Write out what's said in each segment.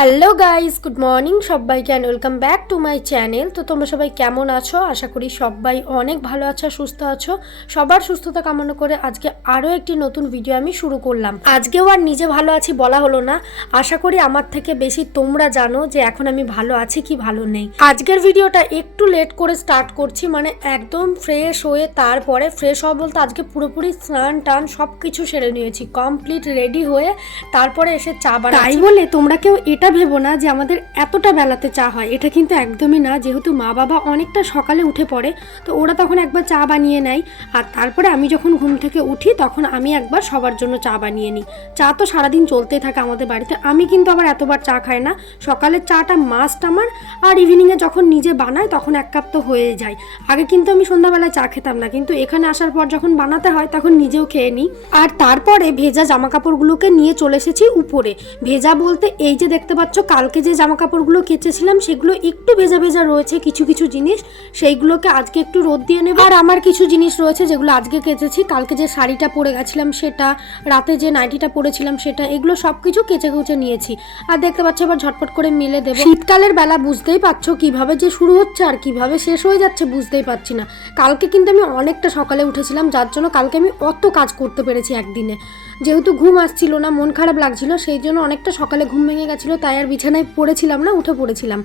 Hello guys, good morning সবাইকে and welcome back to my channel. তো তোমরা সবাই কেমন আছো? আশা করি সবাই অনেক ভালো আছো, সুস্থ আছো। সবার সুস্থতা কামনা করে আজকে আরও একটি নতুন ভিডিও আমি শুরু করলাম। আজকেও আর নিজে ভালো আছি বলা হলো না, আশা করি আমার থেকে বেশি তোমরা জানো যে এখন আমি ভালো আছি কি ভালো নেই। আজকের ভিডিওটা একটু লেট করে স্টার্ট করছি, মানে একদম ফ্রেশ হয়ে তারপরে ফ্রেশ হওয়া বলতে আজকে পুরোপুরি স্নান টান সব কিছু সেরে নিয়েছি, কমপ্লিট রেডি হয়ে তারপরে এসে চা বানাচ্ছি। তাই বলে তোমরা কেউ এটা ভেবো না যে আমাদের এতটা বেলাতে চা হয়, এটা কিন্তু একদমই না। যেহেতু মা বাবা অনেকটা সকালে উঠে পড়ে, তো ওরা তখন একবার চা বানিয়ে নেয়, আর তারপরে আমি যখন ঘুম থেকে উঠি তখন আমি একবার সবার জন্য চা বানিয়ে নিই। চা তো সারাদিন চলতেই থাকে আমাদের বাড়িতে, আমি কিন্তু আবার এতবার চা খাই না। সকালের চাটা মাস্ট আমার, আর ইভিনিংয়ে যখন নিজে বানায় তখন এক কাপ তো হয়ে যায়। আগে কিন্তু আমি সন্ধ্যাবেলায় চা খেতাম না, কিন্তু এখানে আসার পর যখন বানাতে হয় তখন নিজেও খেয়ে নিই। আর তারপরে ভেজা জামা কাপড়গুলোকে নিয়ে চলে এসেছি উপরে। ভেজা বলতে এই যে দেখতে পাচ্ছ, কালকে যে জামা কাপড়গুলো কেচেছিলাম সেগুলো একটু ভেজা ভেজা রয়েছে, কিছু কিছু জিনিস সেইগুলোকে আজকে একটু রোদ দিয়ে নেব। আর আমার কিছু জিনিস রয়েছে যেগুলো আজকে কেচেছি, কালকে যে শাড়িটা পরে গেছিলাম সেটা, রাতে যে নাইটিটা পরেছিলাম সেটা, এগুলো সব কিছু কেচে কুচে নিয়েছি। আর দেখতে পাচ্ছ এবার ঝটপট করে মেলে দেবো। শীতকালের বেলা বুঝতেই পারছো কিভাবে যে শুরু হচ্ছে আর কিভাবে শেষ হয়ে যাচ্ছে বুঝতেই পারছি না। কালকে কিন্তু আমি অনেকটা সকালে উঠেছিলাম, যার জন্য কালকে আমি অত কাজ করতে পেরেছি একদিনে। যেহেতু ঘুম আসছিল না, মন খারাপ লাগছিল, সেই জন্য অনেকটা সকালে ঘুম ভেঙে গেছিলো, তাই আর বিছানায় পড়েছিলাম না, উঠে পড়েছিলাম।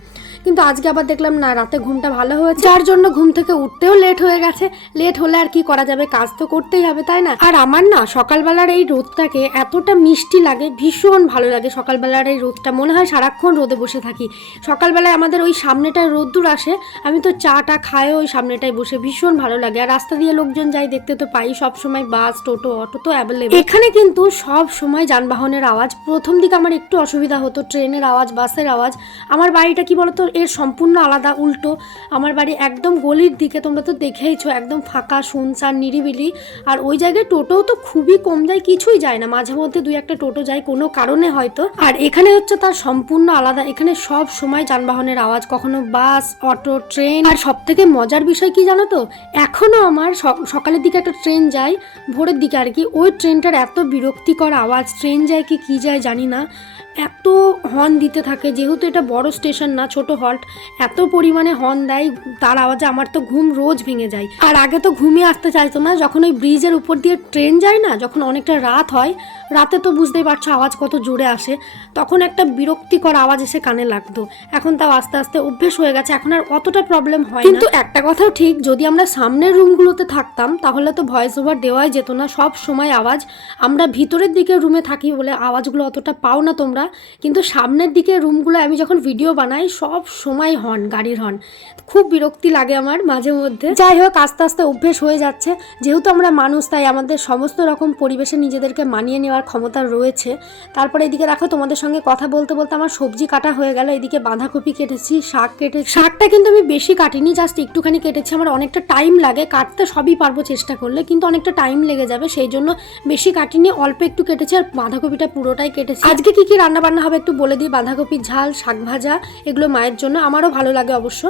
কিন্তু আজকে আবার দেখলাম না, রাতে ঘুমটা ভালো হয়েছে, যার জন্য ঘুম থেকে উঠতেও লেট হয়ে গেছে। লেট হলে আর কি করা যাবে, কাজ তো করতেই হবে, তাই না? আর আমার না সকালবেলার এই রোদটাকে এতটা মিষ্টি লাগে, ভীষণ ভালো লাগে সকালবেলার এই রোদটা, মনে হয় সারাক্ষণ রোদে বসে থাকি। সকালবেলায় আমাদের ওই সামনেটায় রোদ্দুর আসে, আমি তো চাটা খায় ওই সামনেটায় বসে, ভীষণ ভালো লাগে। আর রাস্তা দিয়ে লোকজন যাই দেখতে তো পাই, সব সময় বাস টোটো অটো তো অ্যাভেলেবল। এখানে কিন্তু সব সময় যানবাহনের আওয়াজ। প্রথম দিকে আমার একটু অসুবিধা হতো, ট্রেনের আওয়াজ, বাসের আওয়াজ। আমার বাড়িটা কি বলতো, এর সম্পূর্ণ আলাদা, উল্টো। আমার বাড়ি একদম গলির দিকে, তোমরা তো দেখেইছো, একদম ফাঁকা শুনশান নিরিবিলি। আর ওই জায়গায় টোটোও তো খুবই কম যায়, কিছুই যায় না, মাঝে মধ্যে দুই একটা টোটো যায় কোনো কারণে হয়তো। আর এখানে হচ্ছে তার সম্পূর্ণ আলাদা, এখানে সব সময় যানবাহনের আওয়াজ, কখনো বাস, অটো, ট্রেন। আর সব থেকে মজার বিষয় কি জানো তো, এখনো আমার সকালের দিকে একটা ট্রেন যায়, ভোরের দিকে আর কি, ওই ট্রেনটার এত বিরক্তিকর আওয়াজ। ট্রেন যায় কি যায় জানি না, এত হর্ন দিতে থাকে। যেহেতু এটা বড় স্টেশন না, ছোট হল্ট, এত পরিমাণে হর্ন দেয়, তার আওয়াজে আমার তো ঘুম রোজ ভেঙে যায়। আর আগে তো ঘুমিয়ে আসতে চাইতো না, যখন ওই ব্রিজের উপর দিয়ে ট্রেন যায় না, যখন অনেকটা রাত হয়, রাতে তো বুঝতেই পারছো আওয়াজ কত জোরে আসে, তখন একটা বিরক্তিকর আওয়াজ এসে কানে লাগতো। এখন তাও আস্তে আস্তে অভ্যেস হয়ে গেছে, এখন আর অতটা প্রবলেম হয় না। কিন্তু একটা কথাও ঠিক, যদি আমরা সামনের রুমগুলোতে থাকতাম তাহলে তো ভয়েস ওভার দেওয়াই যেত না, সব সময় আওয়াজ। আমরা ভিতরের দিকে রুমে থাকি বলে আওয়াজগুলো অতটা পাও না তোমরা, কিন্তু সামনের দিকে রুমগুলো আমি যখন ভিডিও বানাই সব সময় হর্ন, গাড়ির হর্ন, খুব বিরক্তি লাগে আমার মাঝে মধ্যে। যাই হোক, আস্তে আস্তে অভ্যেস হয়ে যাচ্ছে। যেহেতু আমরা মানুষ, তাই আমাদের সমস্ত রকম পরিবেশে নিজেদেরকে মানিয়ে নেওয়ার ক্ষমতা রয়েছে। তারপরে এদিকে দেখো, তোমাদের সঙ্গে কথা বলতে বলতে আমার সবজি কাটা হয়ে গেল। এদিকে বাঁধাকপি কেটেছি, শাক কেটেছি। শাকটা কিন্তু আমি বেশি কাটিনি, জাস্ট একটুখানি কেটেছি। আমার অনেকটা টাইম লাগে কাটতে, সবই পারবো চেষ্টা করলে, কিন্তু অনেকটা টাইম লেগে যাবে, সেই জন্য বেশি কাটিনি, অল্প একটু কেটেছি। আর বাঁধাকপিটা পুরোটাই কেটেছি। আজকে কি কি রান্না বান্না হবে একটু বলে দিই। বাঁধাকপির ঝাল, শাক ভাজা, এগুলো মায়ের জন্য, আমারও ভালো লাগে অবশ্য।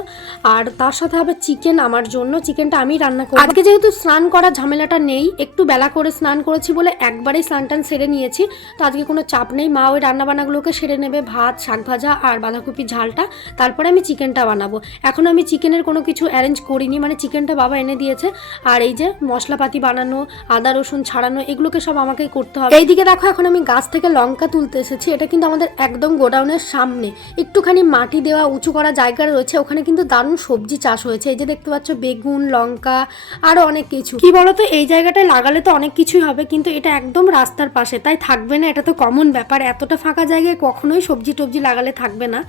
আর তার সাথে হবে চিকেন আমার জন্য, চিকেনটা আমি রান্না করব। আজকে যেহেতু স্নান করার ঝামেলাটা নেই, একটু বেলা করে স্নান করেছি বলে একবারেই স্নান টান সেরে নিয়েছি, তো আজকে কোনো চাপ নেই। মা ওই রান্না বান্নাগুলোকে সেরে নেবে, ভাত, শাক ভাজা আর বাঁধাকপির ঝালটা, তারপরে আমি চিকেনটা বানাবো। এখন আমি চিকেনের কোনো কিছু অ্যারেঞ্জ করিনি, মানে চিকেনটা বাবা এনে দিয়েছে। আর এই যে মশলাপাতি বানানো, আদা রসুন ছাড়ানো, এগুলোকে সব আমাকেই করতে হবে। এইদিকে দেখো, এখন আমি গাছ থেকে লঙ্কা তুলতে এসেছি। এটা কিন্তু আমাদের একদম গোডাউনের সামনে, একটুখানি মাটি দেওয়া উঁচু করা জায়গা রয়েছে, ওখানে কিন্তু দারুণ সবজি চাষ হয়েছে। এই যে দেখতে পাচ্ছ, বেগুন, লঙ্কা, আরো অনেক কিছু। কি বলতো, এই জায়গাটায় লাগালে তো অনেক কিছুই হবে, কিন্তু এটা একদম রাস্তার পাশে, তাই থাকবে না, এটা তো কমন ব্যাপার। এতটা ফাঁকা জায়গায় কখনোই সবজি টবজি লাগালে থাকবে না।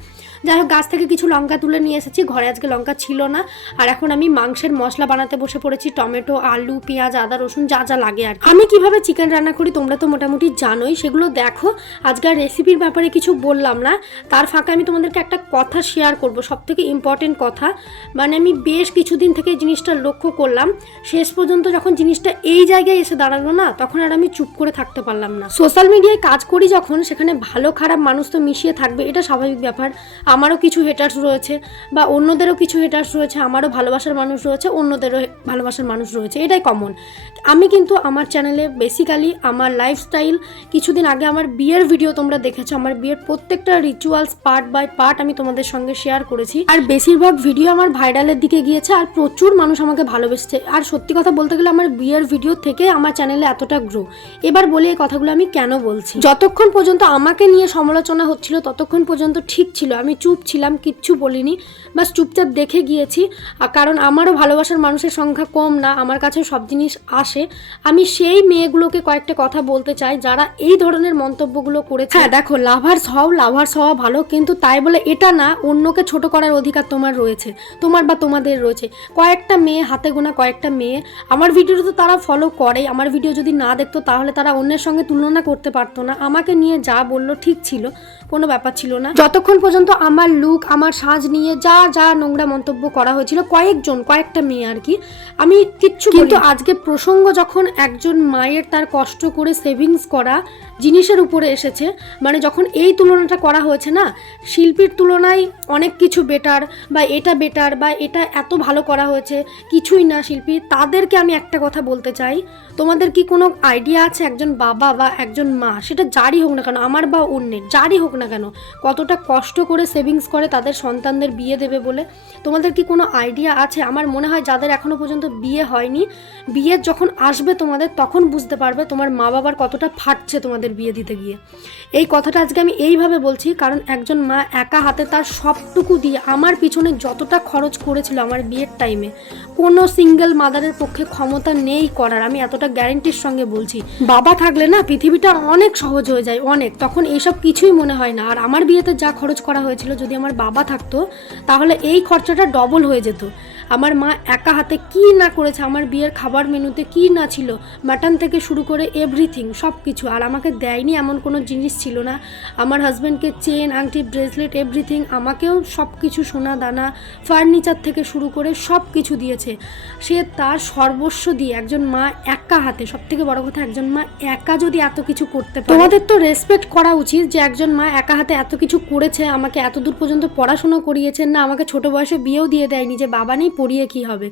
যাই হোক, গাছ থেকে কিছু লঙ্কা তুলে নিয়ে এসেছি, ঘরে আজকে লঙ্কা ছিল না। আর এখন আমি মাংসের মশলা বানাতে বসে পড়েছি, টমেটো, আলু, পেঁয়াজ, আদা, রসুন যা যা লাগে। আর আমি কিভাবে চিকেন রান্না করি তোমরা তো মোটামুটি জানোই, সেগুলো দেখো। আজকে আর রেসিপির ব্যাপারে কিছু বললাম না, তার ফাঁকে আমি তোমাদেরকে একটা কথা শেয়ার করব, সবথেকে ইম্পর্টেন্ট কথা। মানে আমি বেশ কিছুদিন থেকে এই জিনিসটা লক্ষ্য করলাম, শেষ পর্যন্ত যখন জিনিসটা এই জায়গায় এসে দাঁড়ালো না, তখন আর আমি চুপ করে থাকতে পারলাম না। সোশ্যাল মিডিয়ায় কাজ করি যখন, সেখানে ভালো খারাপ মানুষ তো মিশিয়ে থাকবে, এটা স্বাভাবিক ব্যাপার। আমারও কিছু হেটার্স রয়েছে বা অন্যদেরও কিছু হেটার্স রয়েছে, আমারও ভালোবাসার মানুষ রয়েছে, অন্যদেরও ভালোবাসার মানুষ রয়েছে, এটাই কমন। আমি কিন্তু আমার চ্যানেলে বেসিক্যালি আমার লাইফস্টাইল, কিছুদিন আগে আমার বিয়ের ভিডিও তোমরা দেখেছো, আমার বিয়ের প্রত্যেকটা রিচুয়ালস পার্ট বাই পার্ট আমি তোমাদের সঙ্গে শেয়ার করেছি। আর বেশিরভাগ ভিডিও আমার ভাইরালের দিকে গিয়েছে, আর প্রচুর মানুষ আমাকে ভালোবেসেছে। আর সত্যি কথা বলতে গেলে আমার বিয়ের ভিডিও থেকে আমার চ্যানেলে এতটা গ্রো। এবার বলি এই কথাগুলো আমি কেন বলছি। যতক্ষণ পর্যন্ত আমাকে নিয়ে সমালোচনা হচ্ছিল ততক্ষণ পর্যন্ত ঠিক ছিল, আমি চুপ ছিলাম, কিচ্ছু বলিনি, বাস চুপচাপ দেখে গিয়েছি। কারণ আমারও ভালোবাসার মানুষের সংখ্যা কম না, আমার কাছে সব জিনিস আসে। আমি সেই মেয়েগুলোকে কয়েকটা কথা বলতে চাই যারা এই ধরনের মন্তব্যগুলো করেছে। হ্যাঁ দেখো, লাভার্স হওয়া ভালো, কিন্তু তাই বলে এটা না অন্যকে ছোট করার অধিকার তোমার রয়েছে, তোমার বা তোমাদের রয়েছে। কয়েকটা মেয়ে, হাতে গোনা কয়েকটা মেয়ে, আমার ভিডিও তো তারা ফলো করে, আমার ভিডিও যদি না দেখতো তাহলে তারা অন্যের সঙ্গে তুলনা করতে পারতো না। আমাকে নিয়ে যা বললো ঠিক ছিল, কোনো ব্যাপার ছিল না। যতক্ষণ পর্যন্ত আমার লুক, আমার সাজ নিয়ে যা যা নোংরা মন্তব্য করা হয়েছিল কয়েকটা মেয়ে আর কি, আমি কিচ্ছু। কিন্তু আজকে প্রসঙ্গ যখন একজন মায়ের তার কষ্ট করে সেভিংস করা জিনিসের উপরে এসেছে, মানে যখন এই তুলনাটা করা হয়েছে না, শিল্পীর তুলনায় অনেক কিছু বেটার, বা এটা বেটার, বা এটা এত ভালো করা হয়েছে, কিছুই না শিল্পী, তাদেরকে আমি একটা কথা বলতে চাই, তোমাদের কি কোনো আইডিয়া আছে একজন বাবা বা একজন মা, সেটা যারই হোক না কেন, আমার বা অন্যের যারই হোক না কেন, কতটা কষ্ট করে সেভিংস করে তাদের সন্তানদের বিয়ে দেবে বলে? তোমাদের কি কোনো আইডিয়া আছে? আমার মনে হয় যাদের এখনো পর্যন্ত বিয়ে হয়নি, বিয়ে যখন আসবে তোমাদের, তখন বুঝতে পারবে তোমার মা বাবার কতটা ফাটছে তোমাদের বিয়ে দিতে গিয়ে। এই কথাটা আজকে আমি এইভাবে বলছি কারণ একজন মা একা হাতে তার সবটুকু দিয়ে আমার পিছনে যতটা খরচ করেছিল আমার বিয়ের টাইমে, কোনো সিঙ্গেল মাদারের পক্ষে ক্ষমতা নেই করার, আমি এতটা গ্যারেন্টির সঙ্গে বলছি। বাবা থাকলে না পৃথিবীটা অনেক সহজ হয়ে যায়, অনেক, তখন এইসব কিছুই মনে হয় না। আর আমার বিয়েতে যা খরচ করা হয়েছিল, যদি আমার বাবা থাকতো তাহলে এই খরচাটা ডবল হয়ে যেত। আমার মা একা হাতে কি না করেছে, আমার বিয়ের খাবার মেনুতে কি না ছিল, মাটন থেকে শুরু করে এভরিথিং সব কিছু। আর আমাকে দেয়নি এমন কোনো জিনিস ছিল না। আমার হাজব্যান্ডকে চেন, আংটি, ব্রেসলেট, এভরিথিং, আমাকেও সব কিছু, সোনা দানা, ফার্নিচার থেকে শুরু করে সব কিছু দিয়েছে। সে তার সর্বস্ব দিয়ে একজন মা একা হাতে, সব থেকে বড় কথা একজন মা একা যদি এত কিছু করতে পারে, তোমাদের তো রেসপেক্ট করা উচিত যে একজন মা একা হাতে এত কিছু করেছে, আমাকে এত দূর পর্যন্ত পড়াশোনা করিয়েছেন, না আমাকে ছোট বয়সে বিয়েও দিয়ে দেয়নি যে বাবা নেই পড়িয়ে কি হবে।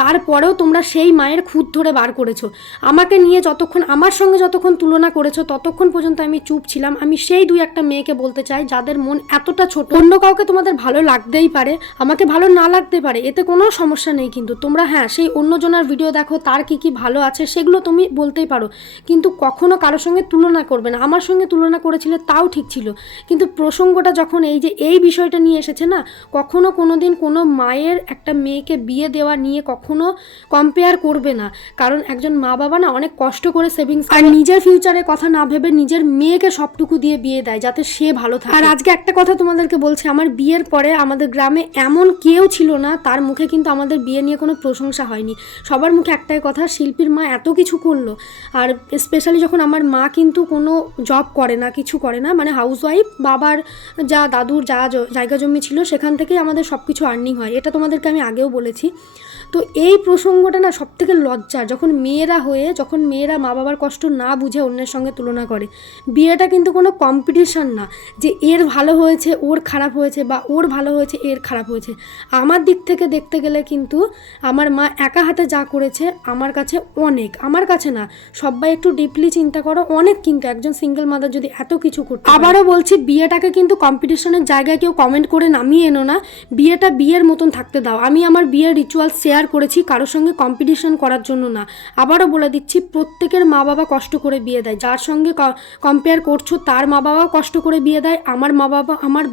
তারপরেও তোমরা সেই মায়ের খুঁত ধরে বার করেছো। আমাকে নিয়ে যতক্ষণ, আমার সঙ্গে যতক্ষণ তুলনা করেছো ততক্ষণ পর্যন্ত আমি চুপ ছিলাম। আমি সেই দুই একটা মেয়েকে বলতে চাই যাদের মন এতটা ছোট, অন্য কাউকে তোমাদের ভালো লাগতেই পারে, আমাকে ভালো না লাগতে পারে, এতে কোনো সমস্যা নেই। কিন্তু তোমরা হ্যাঁ সেই অন্যজনের ভিডিও দেখো, তার কি কি ভালো আছে সেগুলো তুমি বলতেই পারো, কিন্তু কখনো কারোর সঙ্গে তুলনা করবে না। আমার সঙ্গে তুলনা করেছিলে তাও ঠিক ছিল, কিন্তু প্রসঙ্গটা যখন এই বিষয়টা নিয়ে এসেছে না, কখনো কোনোদিন কোনো মায়ের একটা মেয়েকে বিয়ে দেওয়া নিয়ে কখনো কম্পেয়ার করবে না। কারণ একজন মা বাবা না অনেক কষ্ট করে সেভিংস আর নিজের ফিউচারের কথা না ভেবে নিজের মেয়েকে সবটুকু দিয়ে বিয়ে দেয় যাতে সে ভালো থাকে। আর আজকে একটা কথা তোমাদেরকে বলছি, আমার বিয়ের পরে আমাদের গ্রামে এমন কেউ ছিল না তার মুখে কিন্তু আমাদের বিয়ে নিয়ে কোনো প্রশংসা হয়নি। সবার মুখে একটাই কথা, শিল্পীর মা এত কিছু করলো। আর স্পেশালি যখন আমার মা কিন্তু কোনো জব করে না, কিছু করে না, মানে হাউসওয়াইফ, বাবার যা দাদুর যা জায়গা জমি ছিল সেখান থেকেই আমাদের সব কিছু আর্নিং হয়, এটা তোমাদেরকে আমি আগেও বলেছি। তো এই প্রসঙ্গটা না সব থেকে লজ্জার, যখন মেয়েরা মা বাবার কষ্ট না বুঝে অন্যের সঙ্গে তুলনা করে। বিয়েটা কিন্তু কোনো কম্পিটিশান না যে এর ভালো হয়েছে ওর খারাপ হয়েছে, বা ওর ভালো হয়েছে এর খারাপ হয়েছে। আমার দিক থেকে দেখতে গেলে কিন্তু আমার মা একা হাতে যা করেছে আমার কাছে অনেক, আমার কাছে না, সবাই একটু ডিপলি চিন্তা করো, অনেক। কিন্তু একজন সিঙ্গেল মাদার যদি এত কিছু করতে, আবারও বলছি বিয়েটাকে কিন্তু কম্পিটিশনের জায়গায় কেউ কমেন্ট করে নামিয়ে এনো না, বিয়েটা বিয়ের মতন থাকতে দাও। আমি আমার বিয়ের রিচুয়াল শেয়ার করেছি কারোর সঙ্গে কম্পিটিশন করার জন্য না। আবারও বলে দিচ্ছি, প্রত্যেকের মা বাবা কষ্ট করে বিয়ে দেয়, যার সঙ্গে কম্পেয়ার করছো তার মা বাবাও কষ্ট করে বিয়ে দেয়। আমার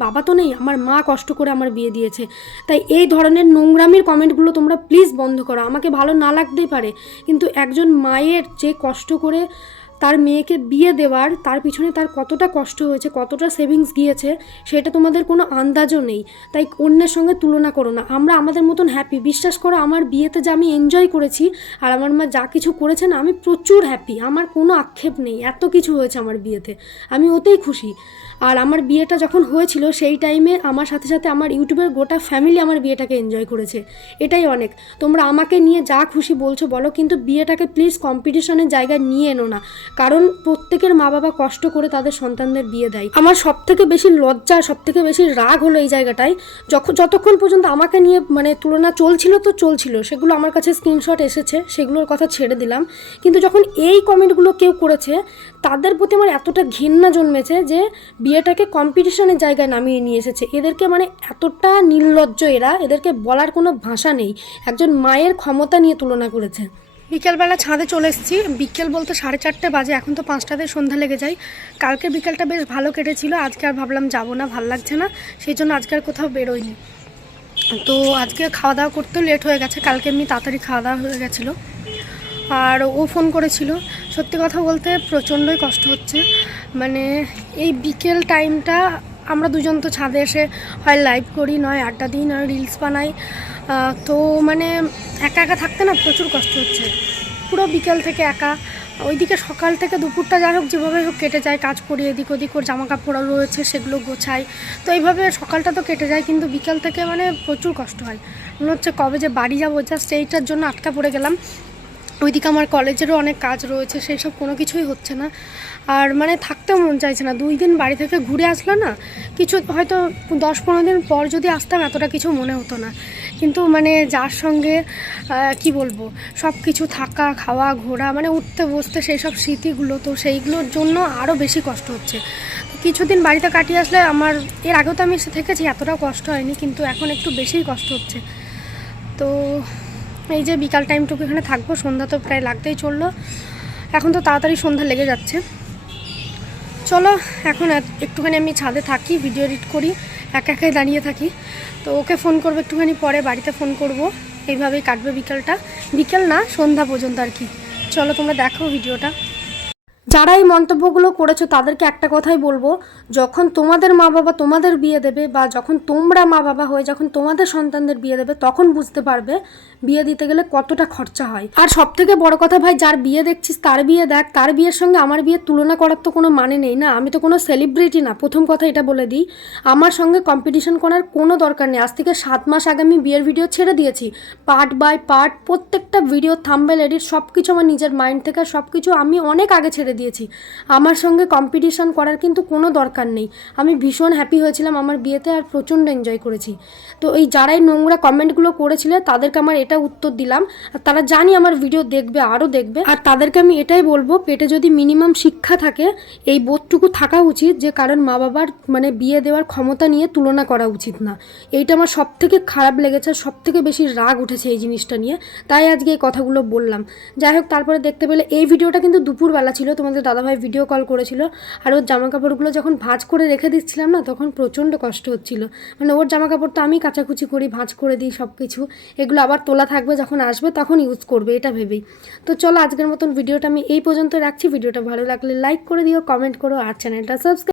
বাবা তো নেই, আমার মা কষ্ট করে আমার বিয়ে দিয়েছে। তাই এই ধরনের নোংরামির কমেন্টগুলো তোমরা প্লিজ বন্ধ করো। আমাকে ভালো না লাগতেই পারে, কিন্তু একজন মায়ের যে কষ্ট করে তার মেয়েকে বিয়ে দেওয়ার, তার পিছনে তার কতটা কষ্ট হয়েছে, কতটা সেভিংস গিয়েছে, সেটা তোমাদের কোনো আন্দাজও নেই। তাই অন্যের সঙ্গে তুলনা করো না। আমরা আমাদের মতন হ্যাপি। বিশ্বাস করো, আমার বিয়েতে যে আমি এনজয় করেছি আর আমার মা যা কিছু করেছে না, আমি প্রচুর হ্যাপি। আমার কোনো আক্ষেপ নেই, এত কিছু হয়েছে আমার বিয়েতে, আমি ওতেই খুশি। আর আমার বিয়েটা যখন হয়েছিল সেই টাইমে আমার সাথে সাথে আমার ইউটিউবের গোটা ফ্যামিলি আমার বিয়েটাকে এনজয় করেছে, এটাই অনেক। তোমরা আমাকে নিয়ে যা খুশি বলছো বলো, কিন্তু বিয়েটাকে প্লিজ কম্পিটিশনের জায়গায় নিয়ে এনো না, কারণ প্রত্যেকের মা বাবা কষ্ট করে তাদের সন্তানদের বিয়ে দেয়। আমার সব থেকে বেশি লজ্জা, সব থেকে বেশি রাগ হলো এই জায়গাটায়, যতক্ষণ পর্যন্ত আমাকে নিয়ে তুলনা চলছিল তো চলছিল, সেগুলো আমার কাছে স্ক্রিনশট এসেছে, সেগুলোর কথা ছেড়ে দিলাম। কিন্তু যখন এই কমেন্টগুলো কেউ করেছে, তাদের প্রতি আমার এতটা ঘৃণা জন্মেছে যে বিয়েটাকে কম্পিটিশনের জায়গায় নামিয়ে নিয়ে এসেছে। এদেরকে এতটা নির্লজ্জ এরা, এদেরকে বলার কোনো ভাষা নেই। একজন মায়ের ক্ষমতা নিয়ে তুলনা করেছে। বিকেলবেলা ছাদে চলে এসেছি। বিকেল বলতে 4:30 বাজে, এখন তো 5টাতে সন্ধ্যা লেগে যায়। কালকে বিকেলটা বেশ ভালো কেটেছিল, আজকে আর ভাবলাম যাবো না, ভাল লাগছে না, সেই জন্য আজকে আর কোথাও বেরোয়নি। তো আজকে খাওয়া দাওয়া করতেও লেট হয়ে গেছে, কালকে এমনি তাড়াতাড়ি খাওয়া দাওয়া হয়ে গেছিলো। আর ও ফোন করেছিল। সত্যি কথা বলতে প্রচণ্ডই কষ্ট হচ্ছে। এই বিকেল টাইমটা আমরা দুজন তো ছাদে এসে হয় লাইভ করি, নয় আড্ডা দিই, নয় রিলস বানাই। তো একা একা থাকতে না প্রচুর কষ্ট হচ্ছে। পুরো বিকেল থেকে একা, ওইদিকে সকাল থেকে দুপুরটা যাই হোক যেভাবে হোক কেটে যায়, কাজ করি, এদিক ওদিক ওর জামা কাপড় রয়েছে সেগুলো গোছাই, তো এইভাবে সকালটা তো কেটে যায়। কিন্তু বিকেল থেকে প্রচুর কষ্ট হয়, মনে হচ্ছে কবে যে বাড়ি যাবো, জাস্ট এইটার জন্য আটকা পড়ে গেলাম। ওইদিকে আমার কলেজেরও অনেক কাজ রয়েছে, সেই সব কোনো কিছুই হচ্ছে না। আর থাকতেও মন চাইছে না। 2 দিন বাড়ি থেকে ঘুরে আসলো না, কিছু হয়তো 10-15 দিন পর যদি আসতাম এতটা কিছু মনে হতো না। কিন্তু যার সঙ্গে কি বলবো, সব কিছু থাকা, খাওয়া, ঘোরা, উঠতে বসতে, সেই সব স্মৃতিগুলো, তো সেইগুলোর জন্য আরও বেশি কষ্ট হচ্ছে। কিছুদিন বাড়িতে কাটিয়ে আসলে আমার, এর আগেও তো আমি এসে থেকেছি, এতটাও কষ্ট হয়নি, কিন্তু এখন একটু বেশিই কষ্ট হচ্ছে। তো এই যে বিকাল টাইমটুকু এখানে থাকবো, সন্ধ্যা তো প্রায় লাগতেই চললো, এখন তো তাড়াতাড়ি সন্ধ্যা লেগে যাচ্ছে। চলো এখন একটুখানি আমি ছাদে থাকি, ভিডিও এডিট করি, একাই দাঁড়িয়ে থাকি। তো ওকে ফোন করবো একটুখানি পরে, বাড়িতে ফোন করব, এইভাবেই কাটবে বিকালটা। বিকেল না, সন্ধ্যা পর্যন্ত আর কি। চলো তোমরা দেখো ভিডিওটা। যারা এই মন্তব্যগুলো করেছো তাদেরকে একটা কথাই বলবো, যখন তোমাদের মা বাবা তোমাদের বিয়ে দেবে, বা যখন তোমরা মা বাবা হয়ে যখন তোমাদের সন্তানদের বিয়ে দেবে, তখন বুঝতে পারবে বিয়ে দিতে গেলে কতটা খরচা হয়। আর সব থেকে বড় কথা ভাই, যার বিয়ে দেখছিস তার বিয়ে দেখ, তার বিয়ের সঙ্গে আমার বিয়ের তুলনা করার তো কোনো মানে নেই না। আমি তো কোনো সেলিব্রিটি না, প্রথম কথা এটা বলে দিই। আমার সঙ্গে কম্পিটিশন করার কোনো দরকার নেই। আজ থেকে 7 মাস আগে আমি বিয়ের ভিডিও ছেড়ে দিয়েছি, পার্ট বাই পার্ট, প্রত্যেকটা ভিডিও, থাম্বনেল, এডিট সব কিছু আমার নিজের মাইন্ড থেকে, সব কিছু আমি অনেক আগে ছেড়ে দিয়েছি। আমার সঙ্গে কম্পিটিশন করার কিন্তু কোনো দরকার নেই। আমি ভীষণ হ্যাপি হয়েছিলাম আমার বিয়েতে, আর প্রচণ্ড এনজয় করেছি। তো এই যারাই নোংরা কমেন্টগুলো করেছিলে তাদেরকে আমার এটা উত্তর দিলাম। আর তারা জানি আমার ভিডিও দেখবে, আরও দেখবে, আর তাদেরকে আমি এটাই বলবো, পেটে যদি মিনিমাম শিক্ষা থাকে, এই বোধটুকু থাকা উচিত যে কারণ মা বাবার বিয়ে দেওয়ার ক্ষমতা নিয়ে তুলনা করা উচিত না। এইটা আমার সব থেকে খারাপ লেগেছে, সব থেকে বেশি রাগ উঠেছে এই জিনিসটা নিয়ে, তাই আজকে এই কথাগুলো বললাম। যাই হোক, তারপরে দেখতে পেলে এই ভিডিওটা কিন্তু দুপুরবেলা ছিল, তোমাদের দাদাভাই ভিডিও কল করেছিল। আর ওর জামা কাপড়গুলো যখন ভাঁজ করে রেখে দিচ্ছিলাম না, তখন প্রচণ্ড কষ্ট হচ্ছিল। ওর জামা কাপড় তো আমি কাচাকুচি করি, ভাঁজ করে দিই সব কিছু, এগুলো আবার তোলা থাকবে, যখন আসবে তখন ইউজ করবে, এটা ভেবেই। তো চলো আজকের মতন ভিডিওটা আমি এই পর্যন্ত রাখছি। ভিডিওটা ভালো লাগলে লাইক করে দিও, কমেন্ট করো, আর চ্যানেলটা সাবস্ক্রাইব